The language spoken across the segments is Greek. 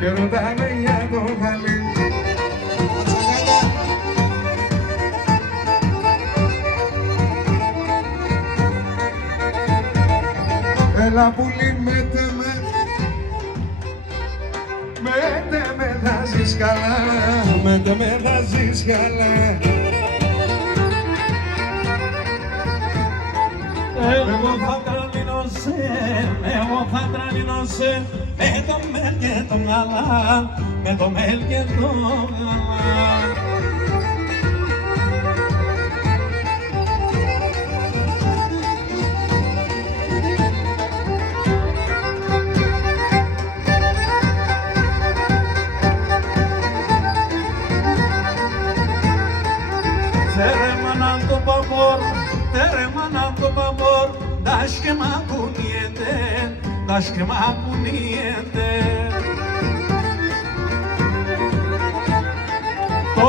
και ρωτάνε για το χαλί. Έλα πουλί μέτε με θα ζεις καλά, μέτε με θα ζεις καλά. Εγώ θα τρανινώσαι με το μέλ και το γάλα, με το μέλ και το γάλα. Teremana το παπόρ, δάσκε μ' ακούνιεται, δάσκε μ' ακούνιεται. Το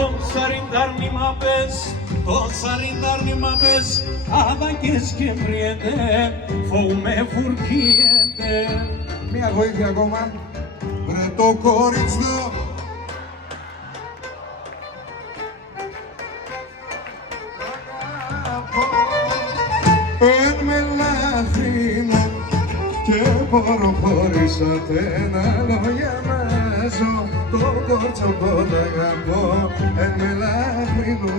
σαριντάρνι μ' πες, άδακες και μπριέται, φόου με φουρκίεται. Μία βοήθεια ακόμα. Βρε το κορίτσιο εν με λάθρινα και προχωρήσατε ένα λόγια να ζω το κόρτσο που αγαπώ εν με λάθρινο.